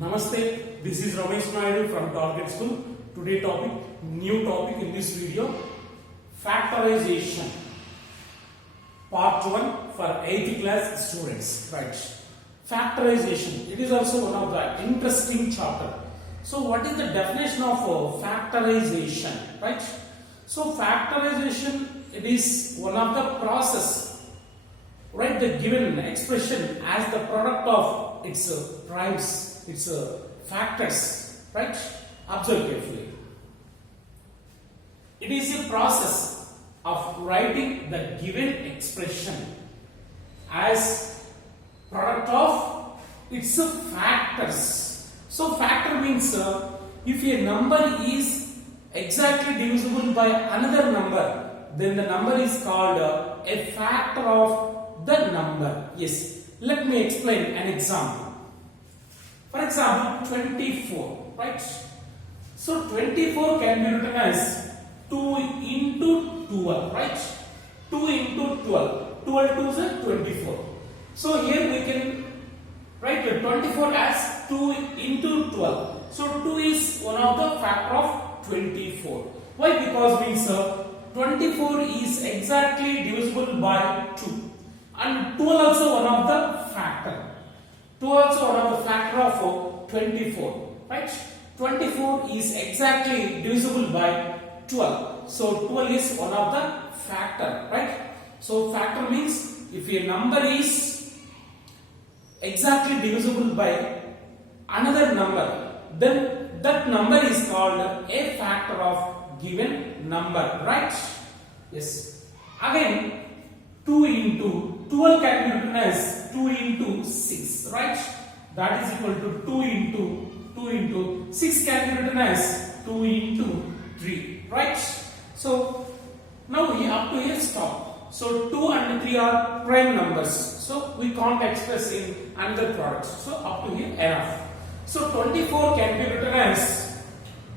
Namaste, this is Ramesh Naidu from Target School. Today topic, new topic in this video, factorization. Part 1 for 8th class students. Right. Factorization. It is also one of the interesting chapter. So what is the definition of factorization? Right. So factorization, it is one of the process. Write the given expression as the product of its primes, its factors, right? Observe carefully. It is a process of writing the given expression as product of its factors. So factor means if a number is exactly divisible by another number, then the number is called a factor of the number. Yes, let me explain an example. For example, 24, right? So 24 can be written as 2 into 12, right? 2 into 12. 12 to is 24. So here we can write 24 as 2 into 12. So 2 is one of the factor of 24. Why? Because means 24 is exactly divisible by 2. And 12 also one of the factor. 2 also one of the factor of 24. Right? 24 is exactly divisible by 12. So 12 is one of the factor. Right? So factor means if a number is exactly divisible by another number, then that number is called a factor of given number. Right? Yes. Again, 2 into 12 can be written as 2 into 6, right? That is equal to 2 into 6 can be written as 2 into 3, right? So now we up to here stop. So 2 and 3 are prime numbers. So we can't express in another product. So up to here enough. So 24 can be written as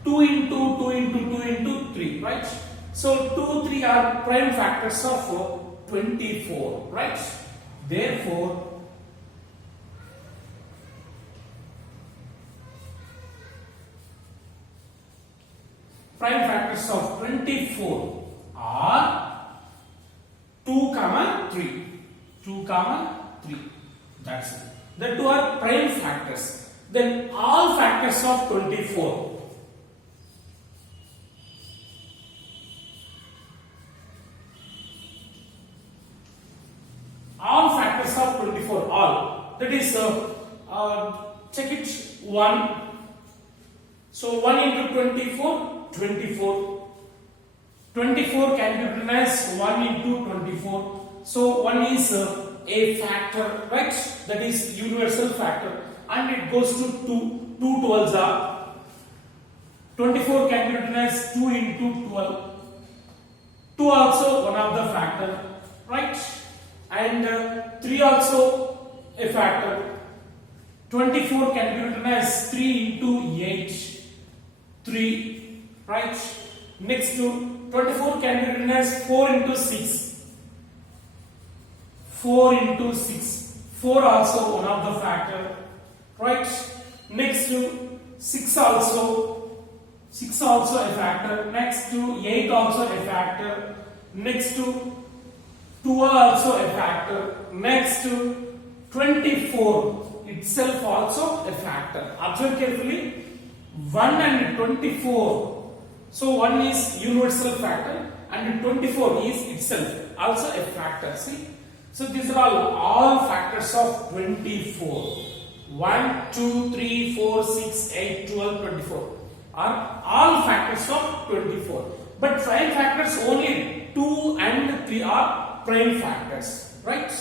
2 into 2 into 2 into 3, right? So 2, 3 are prime factors of 24, right? Therefore, prime factors of 24 are 2, 3. 2, 3. That's it. The two are prime factors. Then all factors of 24. All factors of 24, all. That is, check it, 1. So 1 into 24, 24. 24 can be written as 1 into 24. So 1 is a factor, right? That is universal factor. And it goes to 2. 2 12s are. 24 can be written as 2 into 12. 2 also one of the factor, right? And 3 also a factor. 24 can be written as 3 into 8. 3, right? Next to 24 can be written as 4 into 6. 4 into 6. 4 also one of the factor, right? Next to 6 also a factor. Next to 8 also a factor. Next to 12 also a factor. Next to 24 itself also a factor. Observe carefully. 1 and 24. So 1 is universal factor and 24 is itself also a factor. See? So these are all factors of 24. 1, 2, 3, 4, 6, 8, 12, 24 are all factors of 24. But prime factors only 2 and 3 are prime factors, right?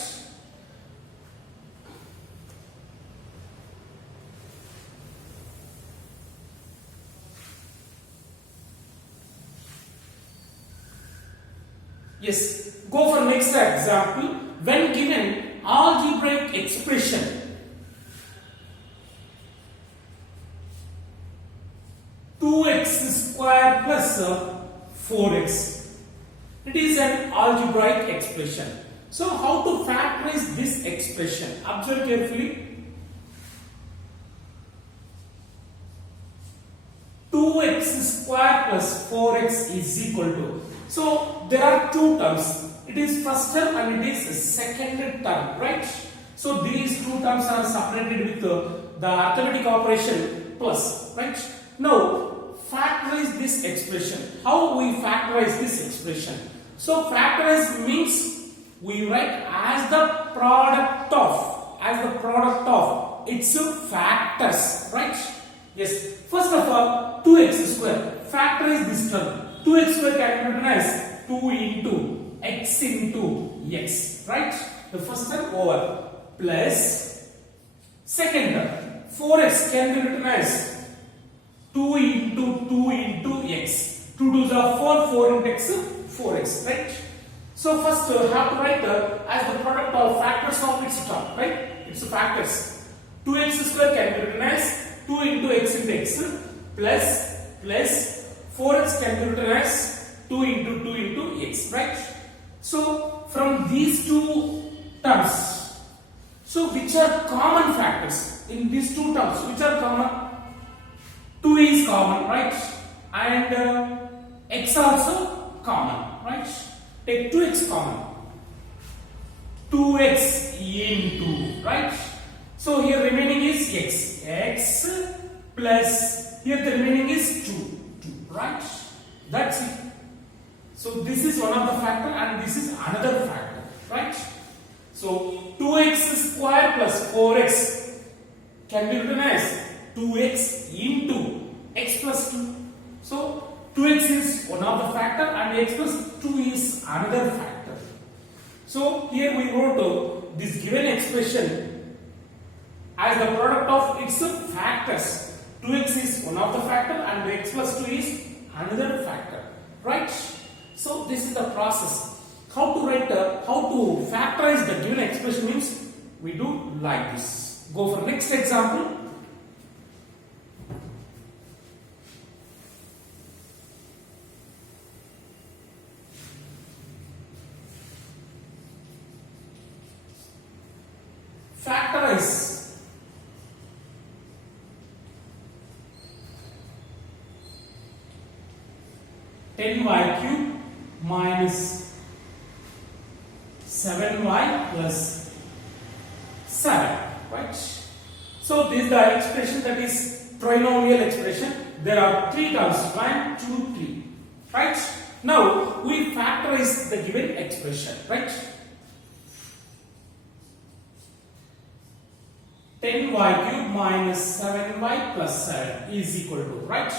Yes, go for next example. When given algebraic expression, (2x² plus 4x), it is an algebraic expression. So how to factorize this expression? Observe carefully. plus 4x is equal to. So there are two terms. It is first term and it is second term, right? So these two terms are separated with the arithmetic operation plus, right? Now factorize this expression. How we factorize this expression? So factorize means we write as the product of its factors, right? Yes. First of all, 2x square. Factorize this term. 2x square can be written as 2 into x into x, right? The first term over plus second term 4x can be written as 2 into x. 2 2s are 4, 4 into x, 4x, right? So first have to write as the product of factors of its term, right? Its factors. 2x square can be written as 2 into x into x plus 4x can be written as 2 into x, right? So from these two terms, so which are common factors in these two terms? Which are common? 2 is common, right? And x also common, right? Take 2x common. 2x into, right? So here remaining is x plus here the remaining is 2, right? That's it. So this is one of the factor and this is another factor, right? So 2x square plus 4x can be written as 2x into x plus 2. So 2x is one of the factor and x plus 2 is another factor. So here we wrote this given expression as the product of its factors. 2x is one of the factor and x plus 2 is another factor, right? So this is the process. How to write, how to factorize the given expression means we do like this. Go for next example. Factorize 10y cube minus 7y plus 7, right? So this is the expression that is trinomial expression. There are three terms, 1, 2, 3, right? Now we factorize the given expression, right? 10y cube minus 7y plus 7 is equal to, right?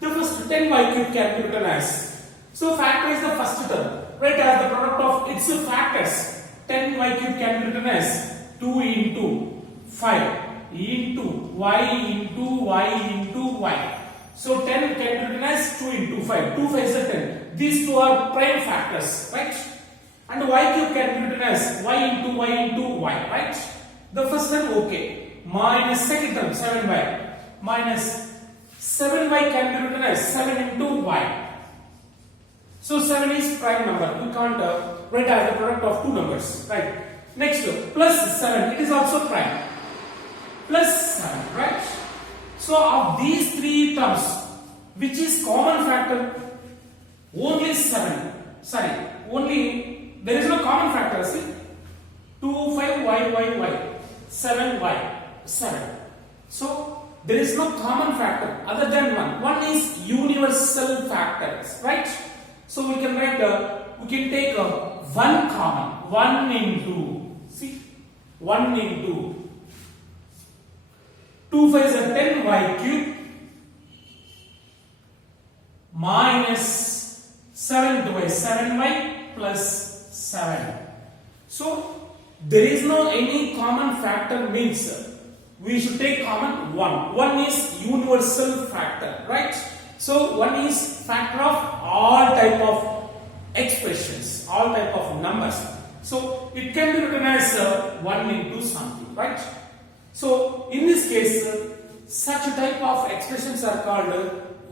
The first 10y cube can be written as, so factorize the first term, right, as the product of its factors. 10y cube can be written as 2 into 5 into y into y. So 10 can be written as 2 into 5. 2 5 is 10. These two are prime factors, right? And y cube can be written as y into y, right? The first term okay. Minus second term 7y minus 7y can be written as 7 into y. So 7 is prime number. We can't write as the product of two numbers, right? Next plus 7, it is also prime. Plus 7, right? So of these three terms, which is common factor? Only 7. Sorry, only there is no common factor. See, 2 5 y 7 y 7. So there is no common factor other than one. One is universal factors, right? So we can write we can take one common, 1 into, see, 1 into 2 5 is a 10y cube minus 7 to y 7y plus 7. So there is no any common factor means we should take common 1. 1 is universal factor, right? So 1 is factor of all type of expressions, all type of numbers. So it can be written as 1 into something, right? So in this case, such a type of expressions are called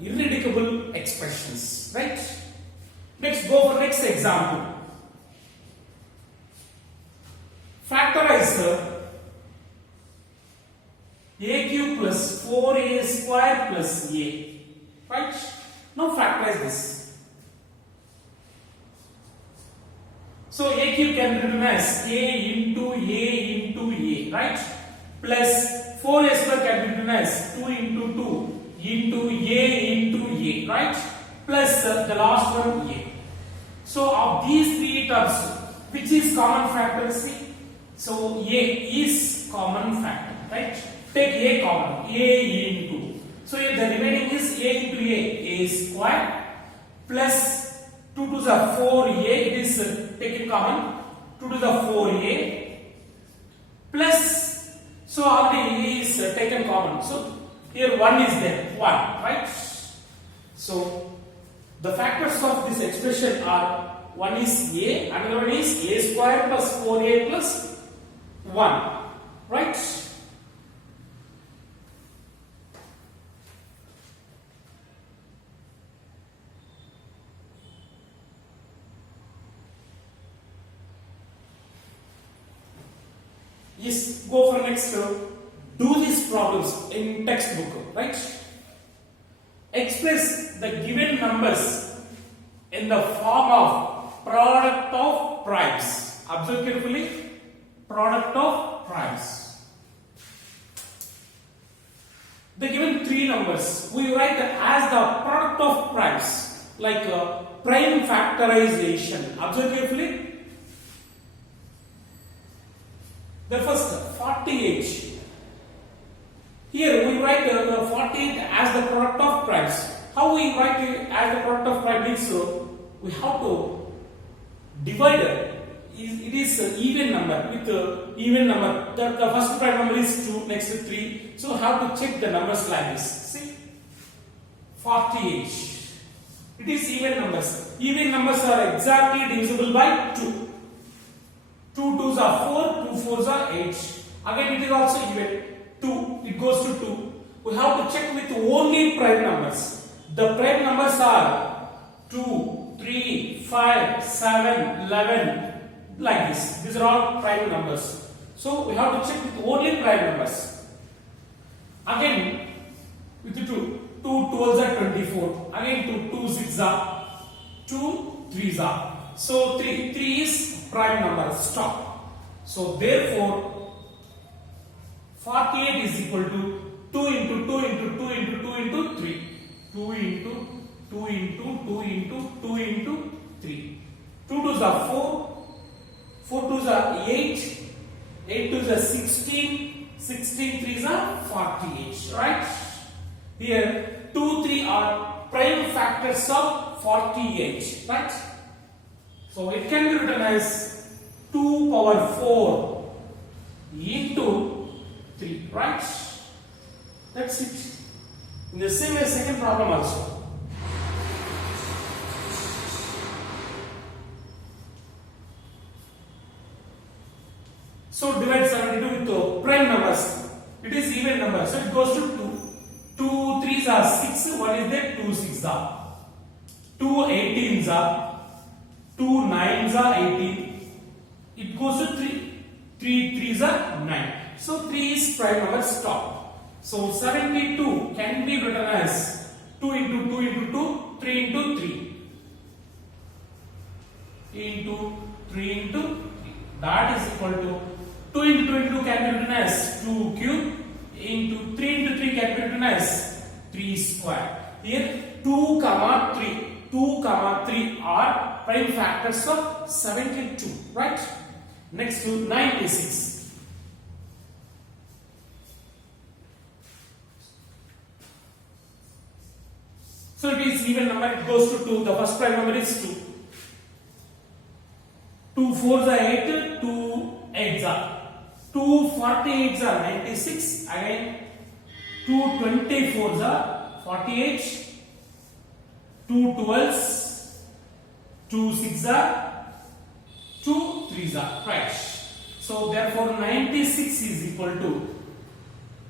irreducible expressions, right? Let's go for next example. Factorize a cube plus 4a square plus a, right? Now factorize this. So a cube can be written as a into a, right? Plus 4a square can be written as 2 into 2 into a, right? Plus the last one a. So of these three terms, which is common factor? See, so a is common factor, right? Take a common, a into. So if the remaining is a into a square plus 2 to the 4a, it is taken common, 2 to the 4a plus, so already a is taken common. So here 1 is there, 1, right? So the factors of this expression are, one is a, another one is a square plus 4a plus 1, right? Yes, go for next. Do these problems in textbook, right? Express the given numbers in the form of product of primes. Observe carefully. Product of primes. The given three numbers, we write as the product of primes, like prime factorization. Observe carefully. The first 48. Here we write 48 as the product of primes. How we write it as the product of prime means we have to divide it. It is an even number with even number. The first prime number is 2, next to 3. So how to check the numbers like this? See, 48. It is even numbers. Even numbers are exactly divisible by 2. 2 2s are 4, 2 4s are 8. Again it is also even. 2, it goes to 2. We have to check with only prime numbers. The prime numbers are 2, 3, 5, 7, 11, like this. These are all prime numbers. So we have to check with only prime numbers. Again, with the 2, 2 12s are 24. Again 2 6s are 2 3s are. So 3 is prime number. Stop. So therefore 48 is equal to 2 into 2 into 2 into 2 into 3. 2 into 2 into 2 into 2 into 3. 2 2s are 4. 4 2s are 8. 8 2s are 16. 16 3s are 48. Right? Here 2 3 are prime factors of 48. Right? So it can be written as 2 power 4 into 3, right? That's it. In the same way, second problem also. So divide 72 with prime numbers. It is even number, so it goes to 2. 2 3s are 6, 1 is there, 2 6s are. 2 18s are. 2 9s are 18. It goes to 3. 3 3s are 9. So 3 is prime number. Stop. So 72 can be written as 2 into 2 into 2, 3 into 3. Into 3 into 3. That is equal to 2 into 2 into 2 can be written as 2 cube into 3 into 3 can be written as 3 square. Here 2 comma 3. 2 comma 3 are prime factors of 72. Right? Next to 96. So it is even number, it goes to 2. The first prime number is 2. 2 4s are 8, 2 8s are. 2 48s are 96. Again 2 24s are 48. 2 12s, 2 6s are, 2 3s are. Right. So therefore 96 is equal to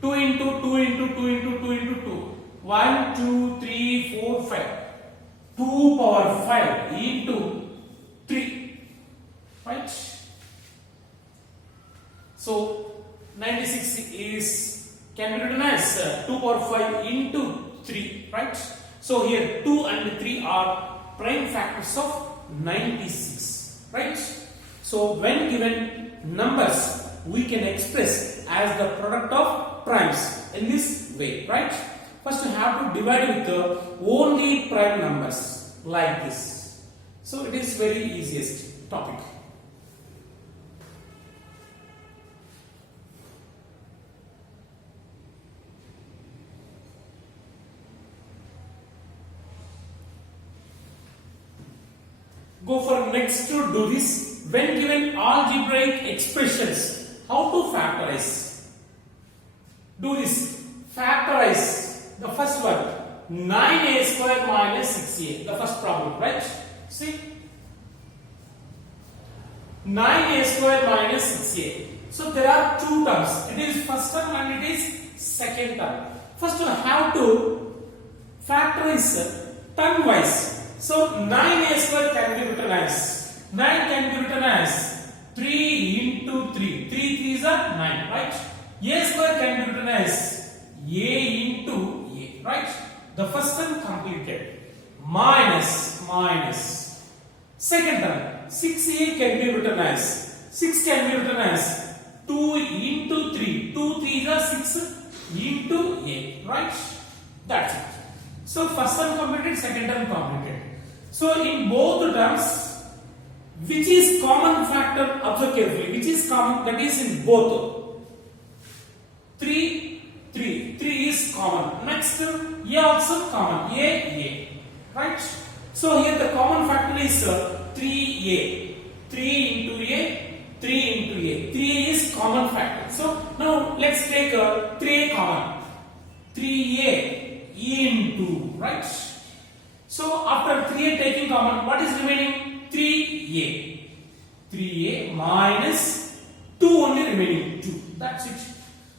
2 into 2 into 2 into 2 into 2. 1, 2, 3, 4, 5. 2 power 5 into 3. Right? So 96 is can be written as 2 power 5 into 3. Right? So here 2 and 3 are prime factors of 96, right? So when given numbers, we can express as the product of primes in this way, right? First you have to divide with the only prime numbers like this. So it is very easiest topic. Go for next to do this. When given algebraic expressions, how to factorize? Do this. Factorize the first one, 9a square minus 6a. The first problem, right? See, 9a square minus 6a. So there are two terms. It is first term and it is second term. First you have to factorize term wise. So 9a square can be written as 9 can be written as 3 into 3. 3 3s are 9, right? A square can be written as a into a, right? The first term completed. Minus. Second term, 6a can be written as 6 can be written as 2 into 3. 2 3s are 6 into a, right? That's it. So first term completed, second term completed. So in both terms, which is common factor? Observe carefully. Which is common? That is in both. 3 is common. Next, a also common. A. Right? So here the common factor is 3a. 3 into a. 3a is common factor. So now let's take 3a common. 3a into, right? So after 3a taking common, what is remaining? 3a. 3a minus 2 only remaining. 2. That's it.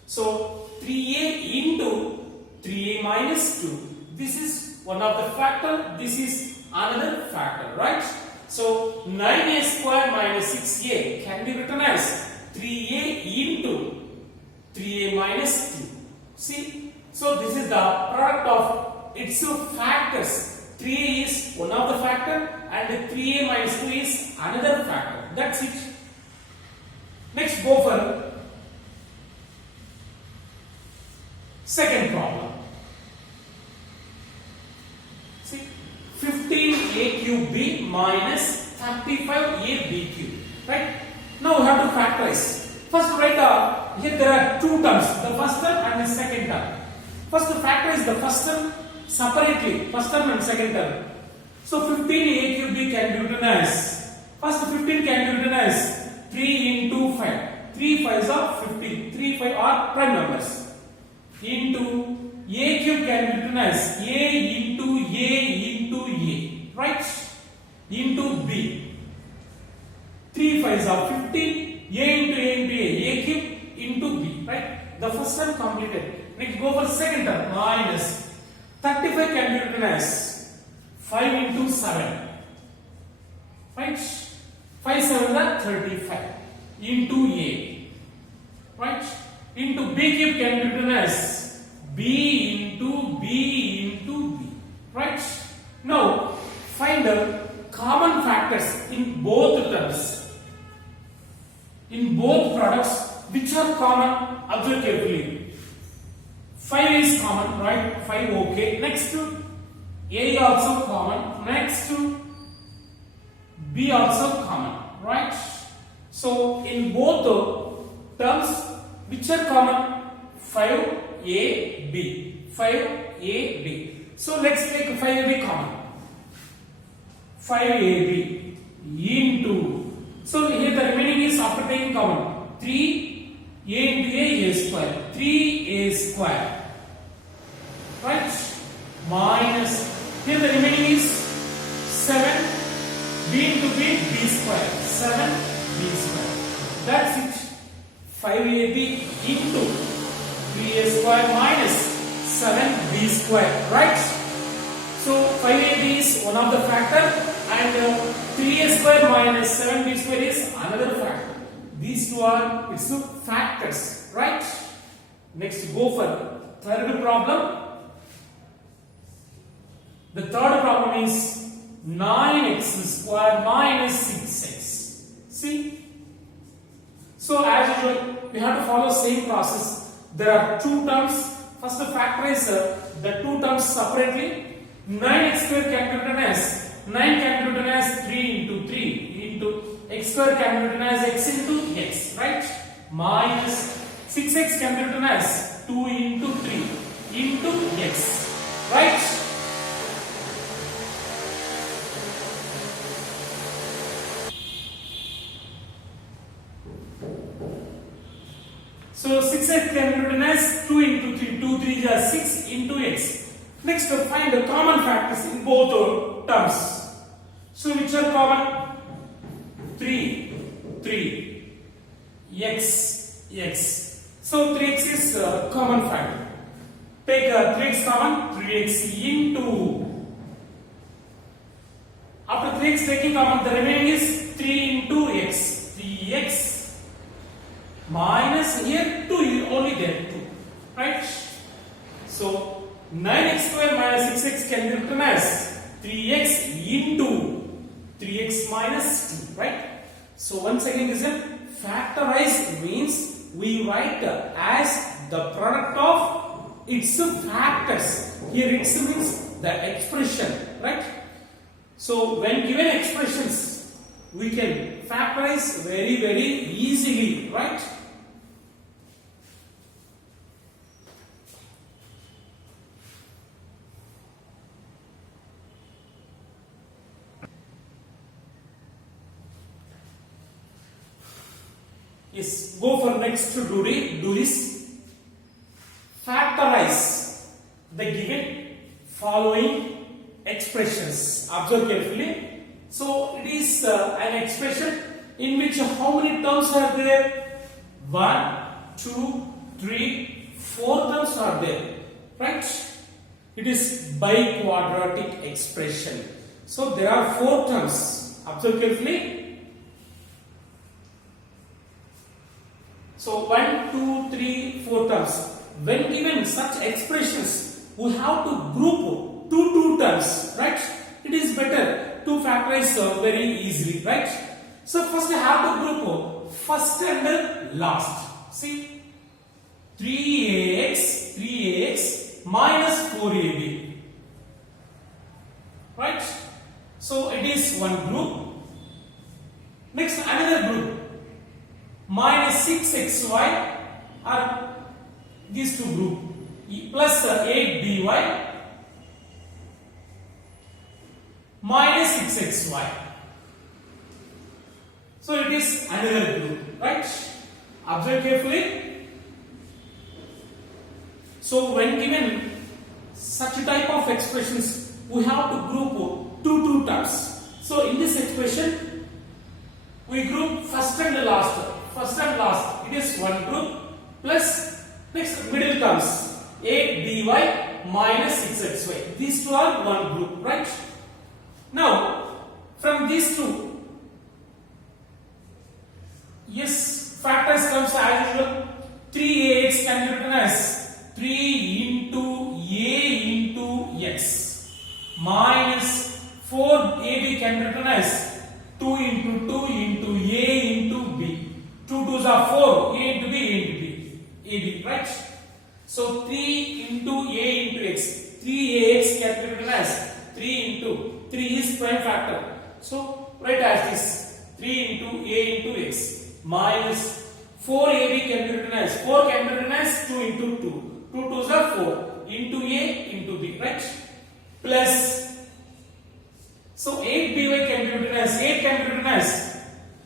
So 3a into 3a minus 2. This is one of the factor. This is another factor, right? So 9a square minus 6a can be written as 3a into 3a minus 2. See? So this is the product of its factors. 3a is one of the factor and 3a minus 2 is another factor. That's it. Next, go for second problem. See, 15a cube b minus 35a b cube. Right? Now we have to factorize. First, write here there are two terms, the first term and the second term. First, factorize the first term separately, first term and second term. So 15a cube b can be written as, first 15 can be written as 3 into 5. 3 5s are 15. 3 5 are prime numbers. Into a cube can be written as a into a, right? Into b. 3 5s are 15. A into a cube into b, right? The first term completed. Next, go for second term. Minus 35 can be written as 5 into 7, right? 5 7 are 35 into a, right? Into b cube can be written as b into b, right? Now find the common factors in both terms, in both products. Which are common? Observe carefully. 5 is common, right? 5 okay. Next to a also common. Next to b also common, right? So in both terms, which are common? 5ab. 5ab. So let's take 5ab common. 5ab into. So here the remaining is after taking common. 3a into a square. 3a square. Right? Minus, here the remaining is 7 b into b square. 7b square. That's it. 5ab into 3a square minus 7b square. Right? So 5ab is one of the factor and 3a square minus 7b square is another factor. These two are its factors. Right? Next, go for third problem. The third problem is 9x square minus 6x. See? So as usual, we have to follow same process. There are two terms. First factorize the two terms separately. 9x square can be written as 9 can be written as 3 into 3 into x square can be written as x into x, right? Minus 6x can be written as 2 into 3 into x, right? So 6x can be written as 2 into 3, 2 3 is 6 into x. Next, find the common factors in both terms. So which are common? 3, 3, x, x. So 3x is a common factor. Take 3x common, 3x into. After 3x taking common, the remaining is 3 into x. 3x minus here 2 is only there 2, right? So 9x square minus 6x can be written as 3x into 3x minus 2, right? So once again, listen, factorize means we write as the product of its factors. Here x means the expression, right? So when given expressions, we can factorize very, very easily, right? Yes, go for next to do this. Factorize the given following expressions. Observe carefully. So it is an expression in which how many terms are there? 1, 2, 3, 4 terms are there, right? It is biquadratic expression. So there are 4 terms. Observe carefully. So 1, 2, 3, 4 terms. When given such expressions, we have to group two terms, right? It is better to factorize very easily, right? So first I have to group first and last. See, 3ax minus 4ab, right? So it is one group. Next another group. Minus 6xy are these two group plus 8by minus 6xy. So it is another group, right? Observe carefully. So when given such type of expressions, we have to group two terms. So in this expression, we group first and last. First and last, it is one group plus next middle terms 8by minus 6xy. These two are one group, right? Now from these two, yes, factors comes as usual. 3ax can be written as 3 into a into x minus 4ab can be written as 2 into 2 into a into b. 2 2s are 4, a into b, a into b, ab, right? So 3 into a into x, 3ax can be written as 3 into 3 is prime factor. So write as this 3 into a into x minus 4ab can be written as 4 can be written as 2 into 2. 2 2s are 4 into a into b, right? Plus, so 8by can be written as 8 can be written as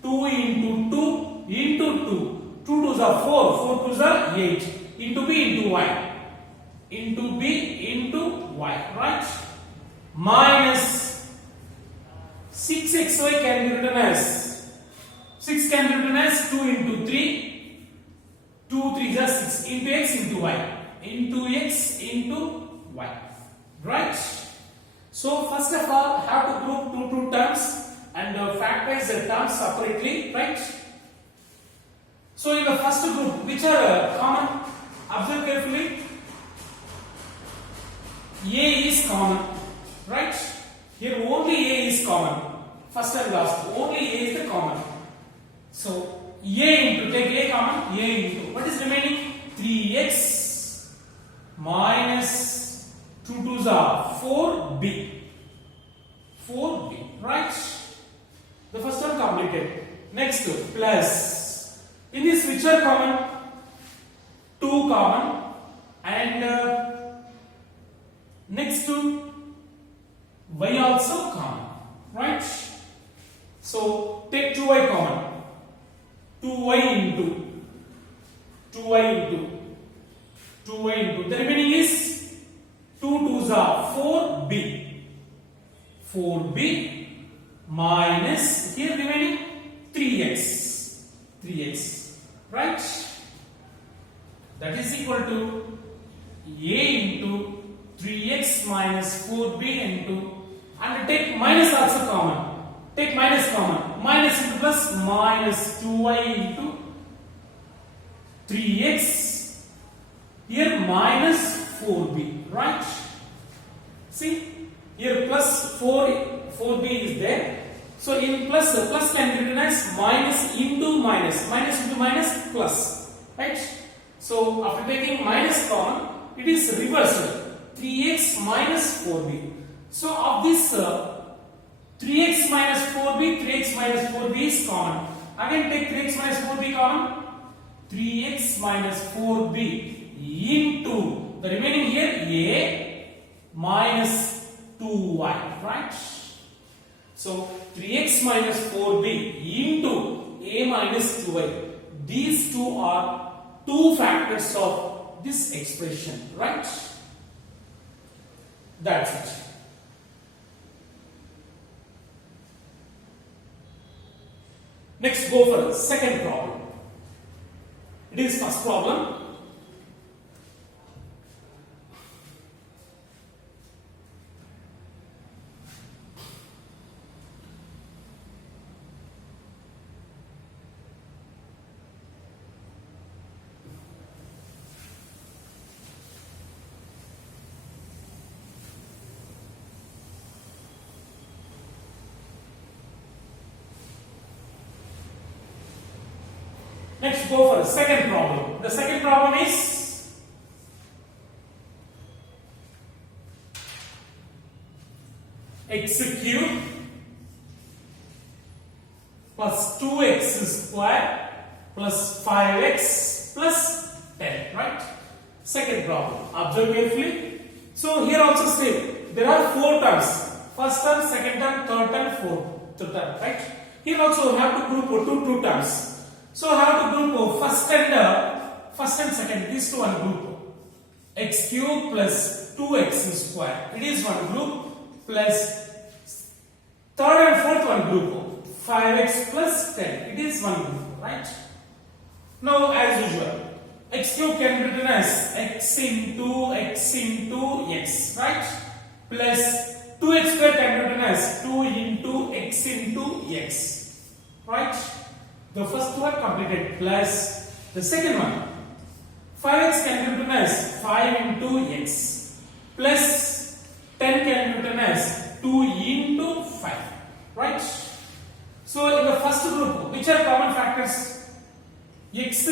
2 into 2 into 2. 2 2s are 4, 4 2s are 8 into b into y. Into b into y, right? Minus 6xy can be written as 6 can be written as 2 into 3. 2 3s are 6 into x into y. Into x into y, right? So first of all, have to group two terms and factorize the terms separately, right? So in the first group, which are common? Observe carefully. A is common, right? Here only a is common. First and last, only a is the common. So a into, take a common, a into, what is remaining? 3x minus 2 2s are 4b. 4b, right? The first one completed. Next, plus. In this, which are common? 2 common, and next to y also common, right? So take 2y common. 2y into 2y into 2y into. The remaining is 2 2s are 4b. 4b minus, here remaining 3x. 3x, right? That is equal to a into 3x minus 4b into, and take minus also common. Take minus common. Minus into plus, minus 2y into 3x. Here minus 4b, right? See, here plus 4b is there. So in plus can be written as minus into minus. Minus into minus plus, right? So after taking minus common, it is reversed. 3x minus 4b. So of this 3x minus 4b, 3x minus 4b is common. Again take 3x minus 4b common. 3x minus 4b into, the remaining here a minus 2y, right? So 3x minus 4b into a minus 2y. These two are two factors of this expression, right? That's it. Next, go for the second problem. It is first problem. Next, go for the second problem. The second problem is x cube plus 2x square plus 5x plus 10, right? Second problem. Observe carefully. So here also same. There are 4 terms. First term, second term, third term, fourth term, right? Here also we have to group two terms. So I have to group first and second, these two one group. X cube plus 2x square, it is one group, plus third and fourth one group. 5x plus 10, it is one group, right? Now as usual, x cube can be written as x into x, right? Plus 2x square can be written as 2 into x, right? The first one completed, plus the second one 5x can be written as 5 into x, plus 10 can be written as 2 into 5, right? So in the first group, which are common factors? X.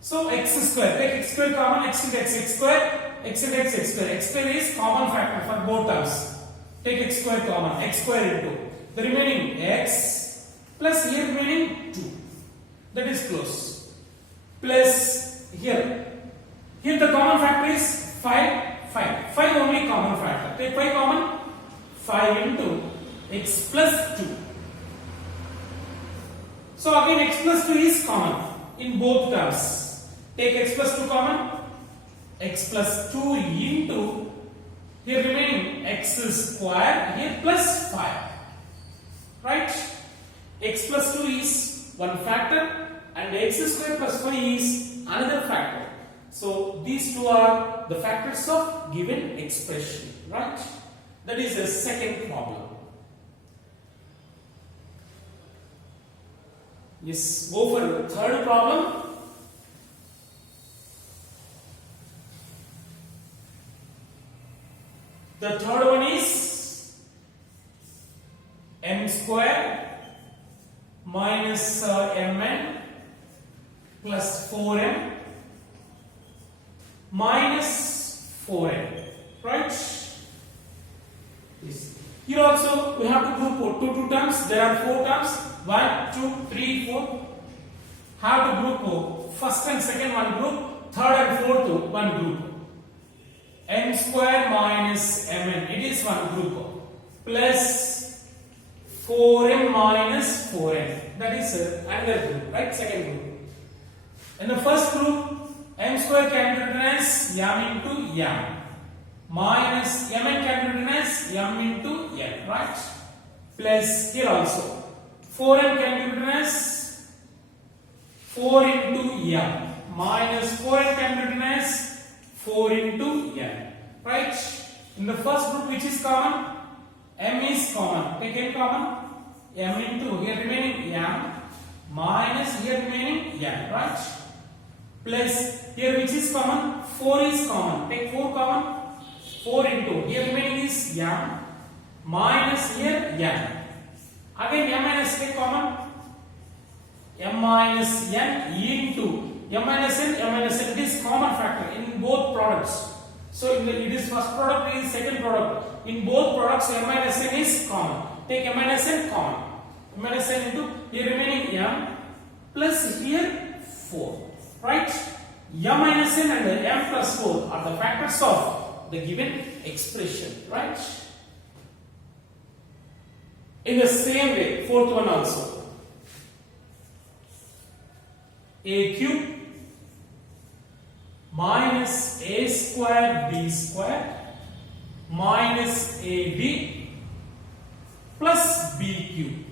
So x square, take x square common, x into x square, x into x square. X square is common factor for both terms. Take x square common, x square into the remaining x plus here remaining 2, that is close, plus here the common factor is 5 only common factor. Take 5 common, 5 into x plus 2. So again x plus 2 is common in both terms. Take x plus 2 common, x plus 2 into here remaining x square, here plus 5, right? X plus 2 is one factor and x square plus 5 is another factor. So these two are the factors of given expression, right? That is the second problem. Yes, go for the third problem. The third one is m square minus mn plus 4m minus 4n, right? Yes. Here also we have to group two terms. There are 4 terms. 1, 2, 3, 4. Have to group first and second one group, third and fourth one group. M square minus mn, it is one group, plus 4m minus 4n, that is another group, right? Second group. In the first group, m square can be written as m into m minus mn can be written as m into n, right? Plus here also 4n can be written as 4 into m minus 4n can be written as 4 into n, right? In the first group, which is common? M is common. Take m common. M into here remaining m minus here remaining n, right? Plus here which is common? 4 is common. Take 4 common. 4 into here remaining is m minus here n. Again m minus take common. M minus n into m minus n is common factor in both products. So in it is first product, it is second product. In both products m minus n is common. Take m minus n common. M minus n into here remaining m plus here 4, right? M minus n and m plus 4 are the factors of the given expression, right? In the same way, fourth one also. A cube minus a square b square minus ab plus b cube,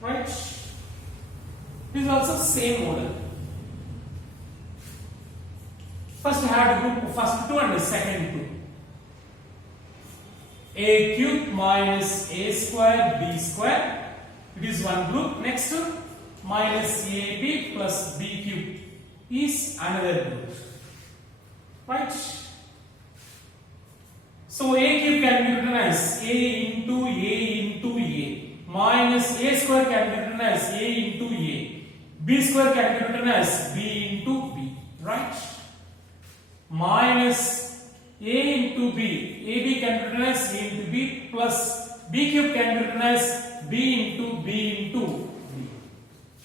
right? This is also same model. First we have to group first 2 and the second 2. A cube minus a square b square, it is one group. Next minus ab plus b cube is another group, right? So a cube can be written as a into a minus a square can be written as a into a, b square can be written as b into b, right? Minus a into b, ab can be written as a into b plus b cube can be written as b into